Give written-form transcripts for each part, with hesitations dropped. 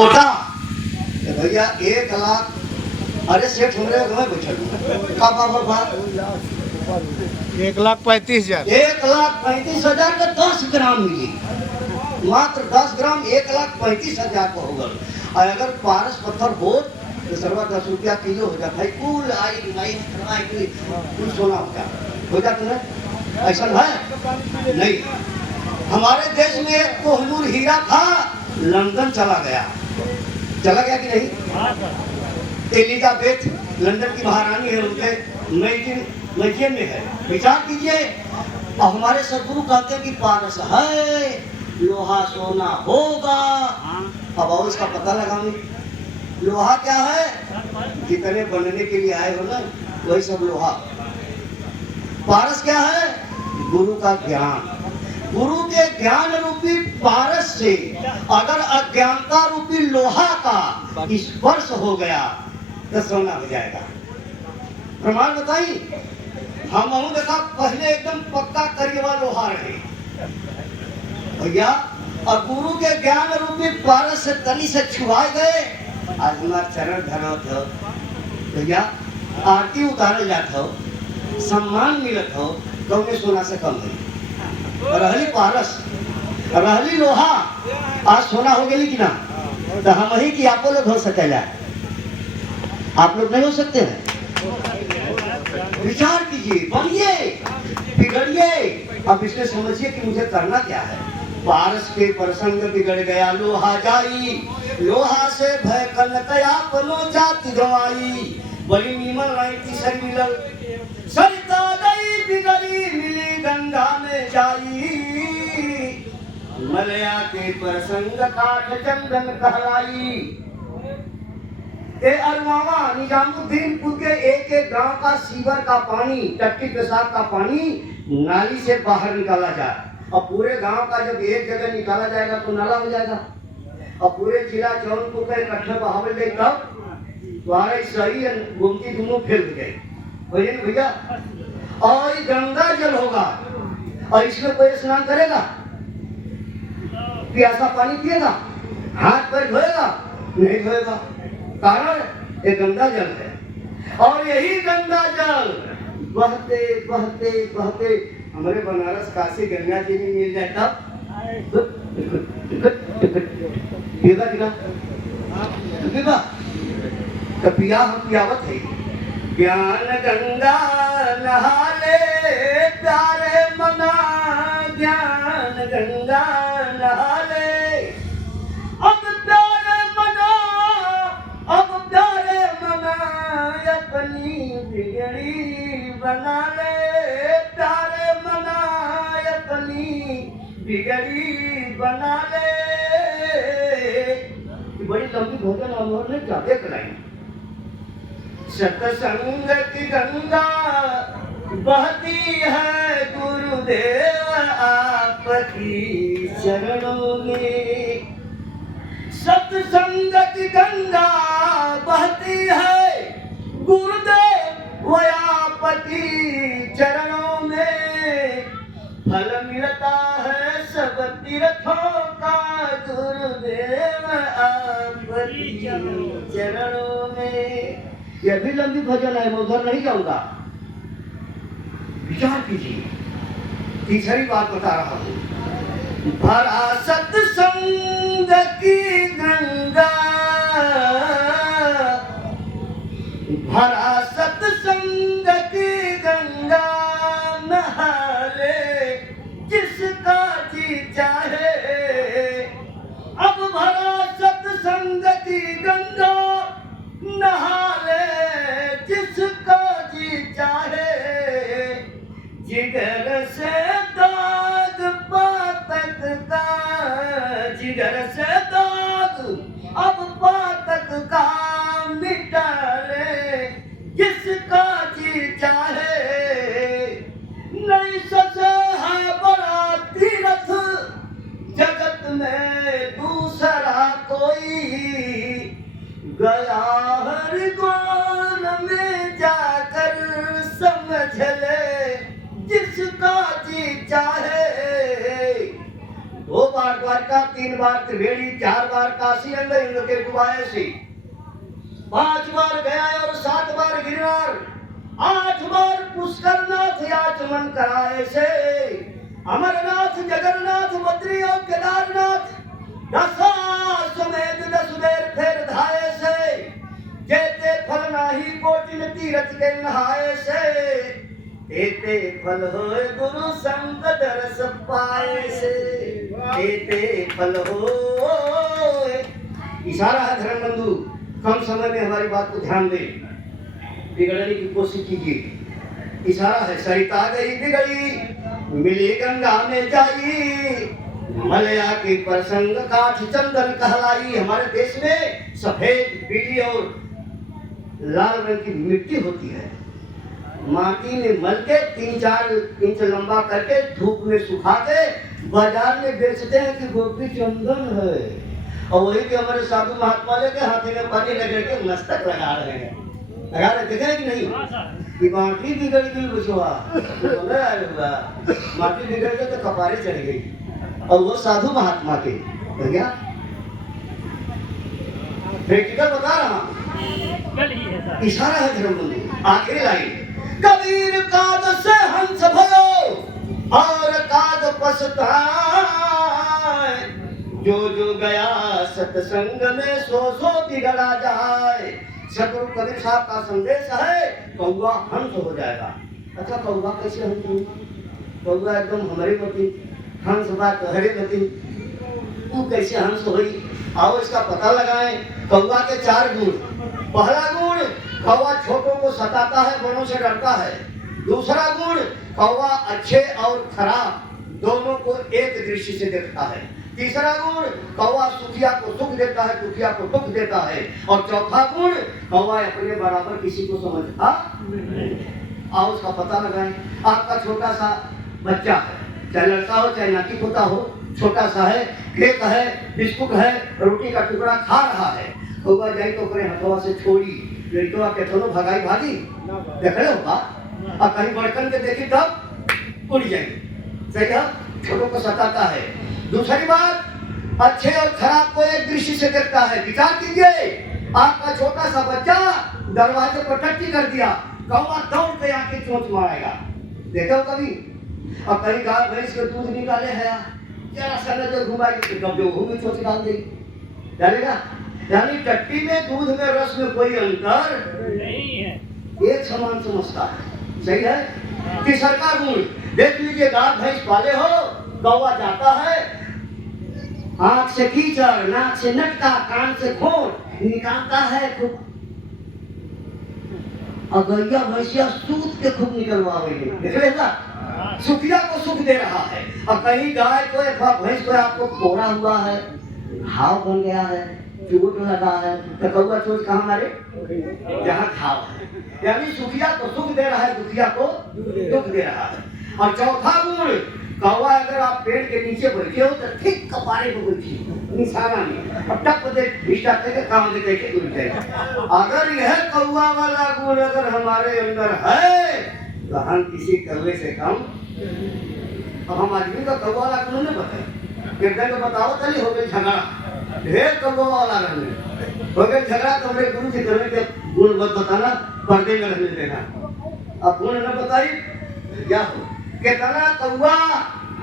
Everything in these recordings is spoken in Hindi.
कोटा भैया 1,00,000। अरे सेठ हमरे घर बैठल का बाबा 1,35,000 1,35,000 का 10 ग्राम मिली, मात्र 10 ग्राम 1,35,000 का हो गल। और अगर पारस पत्थर हो तो सरवा 10 रुपया किलो हो जाता है। कुल आई नहीं कुल सोना हो जाता है। ऐसा है नहीं। हमारे देश में एक कोहनूर हीरा था, लंदन चला गया कि नहीं? एलिजाबेथ लंदन की महारानी है, उनके म्यूजियम में है। विचार कीजिए। और हमारे सदगुरु कहते हैं कि पारस है, लोहा सोना होगा। अब इसका पता लगाओ, लोहा क्या है? जितने बनने के लिए आए हो ना, वही सब लोहा। पारस क्या है? गुरु का ज्ञान। गुरु के ज्ञान रूपी पारस से अगर अज्ञानता रूपी लोहा का स्पर्श हो गया तो सोना हो जाएगा। प्रमाण बताइए। हम देखा पहले एकदम पक्का करिएवा लोहा रहे भैया, और गुरु के ज्ञान रूपी पारस से तनी से छुआए गए। आज हमारा चरण धरा था भैया, आरती उतारे जात हो, सम्मान मिलत हो, तो उन्हें सोना से कम है। रहली पारस, रहली लोहा, आज सोना हो गई कि ना? तो हम ही कि आपो लोग हो सकेला, आप लोग नहीं हो सकते हैं। विचार कीजिए, बनिए, बिगड़िए। अब इसमें समझिए कि मुझे करना क्या है। पारस के प्रसंग बिगड़ गया लोहा जाई, लोहा से भय कनकया पलो जाति गवाई। बड़ी नीमन लाई तीसरी मिलल, सरिता गई बिगड़ी मिली गंगा में जाई। मलया के प्रसंग काठ चंदन कहलाई। अरवावा निजामुद्दीनपुर के एक गांव का सीवर का पानी, टट्टी पेशाब का पानी नाली से बाहर निकाला जाए। और पूरे गांव का जब एक जगह निकाला जाएगा तो नाला हो जाएगा। और पूरे जिला जौनपुर का इकट्ठा बहावल गई, तब तुम्हारा सही गोमती दोनों फेल हो गए भैया। और गंगा जल होगा, और इसमें कोई स्नान करेगा? प्यासा पानी पिएगा? हाथ पैर धोएगा? नहीं धोएगा। कारण ये गंगा जल है। और यही गंगा जल बहते बहते बहते हमारे बनारस काशी गंगा जी में मिल जाए तब पिया हम पियावत है। ज्ञान गंगा नहाले प्यारे मना, ज्ञान गंगा नहाले अब प्यारे मना, अब प्यारे मना अपनी बिगड़ी बना ले। प्यारे मना अपनी बिगड़ी बना ले। बड़ी लंबी भोजन हम ने ज्यादा कराई। सत्संग की गंगा बहती है गुरुदेव आपकी चरणों में। सत्संग की गंगा बहती है गुरुदेव आपकी चरणों में। फल मिलता है सब तीर्थों का गुरुदेव आपकी चरणों में। यह भी लंबी भजन है, मैं उधर नहीं जाऊंगा। विचार कीजिए। तीसरी बात बता रहा हूं। भरा सत्संग की गंगा, भरा सत्संग की गंगा नहाले जिसका जी चाहे। अब भरा सत्संग की गंगा नहाले जिसका जी चाहे। जिगर से दाग पातक का, जिगर से दाग 3 बार त्रिवेणी, 4 बार काशी अंग इंग के डुबाए से, 5 बार गया और 7 बार गिरनार, 8 बार पुष्करनाथ आचमन कराए से, अमरनाथ जगन्नाथ बद्री और केदारनाथ, 10 समेत 10 बेर फेर धाये से, जेते फल नाही कोटिन तीरथ के नहाए से, एते फल होए गुरु संग दरस पाए से, एते फल होए। इशारा है धर्म बंधु, कम समय में हमारी बात को ध्यान दें, बिगड़ने की कोशिश कीजिए। इशारा है, सरिता गई बिगड़ी मिली गंगा में जाई, मलया के प्रसंग काठ चंदन कहलाई। हमारे देश में सफेद, पीली और लाल रंग की मिट्टी होती है, माटी में मल के 3-4 इंच लंबा करके धूप में सुखा के बाजार में बेचते हैं कि गोपी चंदन है, और वही के हमारे साधु महात्मा लेके हाथी में पानी लगा के मस्तक लगा रहे हैं। लगा रहे देखे कि नहीं कि माटी बिगड़ गई बुझवा, माटी बिगड़ गई तो कपारे चढ़ गई, और वो साधु महात्मा के भैया प्रैक्टिकल बता रहा। इशारा है धर्म बंधु। आखिरी लाइन, कबीर काद से हंस भयो और काद पछताए, जो गया सत्संग में सो बिगड़ा जाए। सतगुरु कबीर साहब का संदेश है, कौवा हंस हो जाएगा। अच्छा कौवा कैसे हंस होगा? कौवा एकदम हमारे मती, हंस बात हरे मती, वो कैसे हंस होगी? आओ इसका पता लगाएं। कौवा के 4 गुण। पहला गुण, कौवा छोटों को सताता है, बड़ों से डरता है। दूसरा गुण, कौवा अच्छे और खराब दोनों को एक दृष्टि से देखता है। तीसरा गुण, कौवा सुखिया को सुख देता है, दुखिया को दुख देता है। और चौथा गुण, कौवा अपने बराबर किसी को समझता नहीं। आओ उसका पता लगाएं। आपका छोटा सा बच्चा है, चाहे लड़का हो चाहे नाती पोता हो, छोटा सा है, केक है, बिस्कुट है, रोटी का टुकड़ा खा रहा है। कौवा जाए तो अपने हथवा से छोड़ी, लड़कवा के थोनो भगाई भागी देख रहे होगा, और कहीं बड़कन के देखी तब उड़ जाएगी। सही है, छोटों को सताता है। दूसरी बात, अच्छे और खराब को एक दृष्टि से देखता है। विचार कीजिए, आपका छोटा सा बच्चा दरवाजे पर टट्टी कर दिया, कौवा दौड़ के आके चोंच मारेगा, देखो कभी? और कहीं गाय भैंस के दूध निकाले है, जरा सा नजर घुमाएगी तो कब घूमी चोंच डाल देगी, डालेगा। यानी टट्टी में, दूध में, रस में कोई अंतर नहीं है, एक समान समझता है। सही है। तीसरा गुण देख लीजिए, गाय भैंस पाले हो, कौवा जाता है, आंख से कीचड़, नाक से नटका, कान से खोट निकालता है खूब, और गैया भैंसिया सूत के खूब निकलवाएंगे, देख लेगा। सुखिया को सुख दे रहा है, और कहीं गाय को या भैंस को आपको फोड़ा हुआ है, घाव बन गया है, चोट लगा है, तो कौवा चोट कहाँ मारे? जहाँ घाव है। यानी सुखिया को सुख दे रहा है, दुखिया को दुख दे रहा है। और चौथा गुण, कौवा अगर आप पेड़ के नीचे बैठे हो तो ठीक कपारे को बैठी, निशाना नहीं, और टप दे भिष्टा करके काम दे के उड़ जाएगा। अगर यह कौवा वाला गुण अगर हमारे अंदर है तो हम किसी कौवे से कम। अब हम आदमी का कौवा वाला गुण नहीं बताए, एक दिन बताओ चलिए हो गई झगड़ा, ढेर कौवा वाला रहने हो गया झगड़ा, तो हमारे गुरु जी करने के गुण मत बताना, पर्दे में रहने देना। अब गुण न बताई क्या हो? कितना कौवा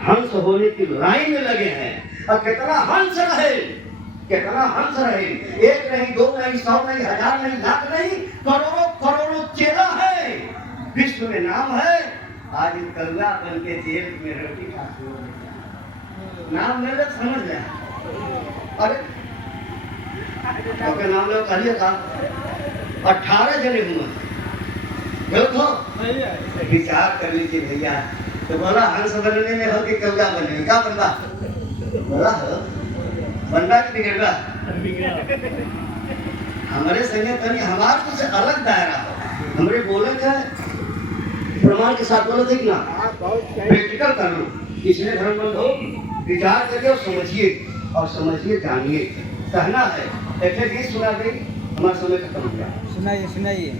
हंस होने की लाइन में लगे हैं, और कितना हंस रहे, कितना हंस रहे। 1 नहीं, 2 नहीं, 100 नहीं, 1000 नहीं, लाख नहीं, करोड़ों करोड़ों चेला है, विश्व में नाम है। आज कौवा बन के जेल में रोटी खाते हो, नाम ले समझ ले। अरे तो नाम लो कहिए का 18 जने हुए, गलत हो? विचार कर लीजिए भैया। तो बोला हंस बनने में हो कि कौवा बनने में, क्या बनवा? बोला हो बनना कि बिगड़वा? हमारे संगे तनी हमारे कुछ अलग दायरा हो, हमारे बोले का प्रमाण के साथ बोलो थे कि ना, प्रैक्टिकल कर लो। इसलिए धर्म बंद हो, विचार करिए और समझिए, और समझिए जानिए। कहना है एक गीत सुना देगी, हमारा समय खत्म हो गया। सुनाइए सुनाइए।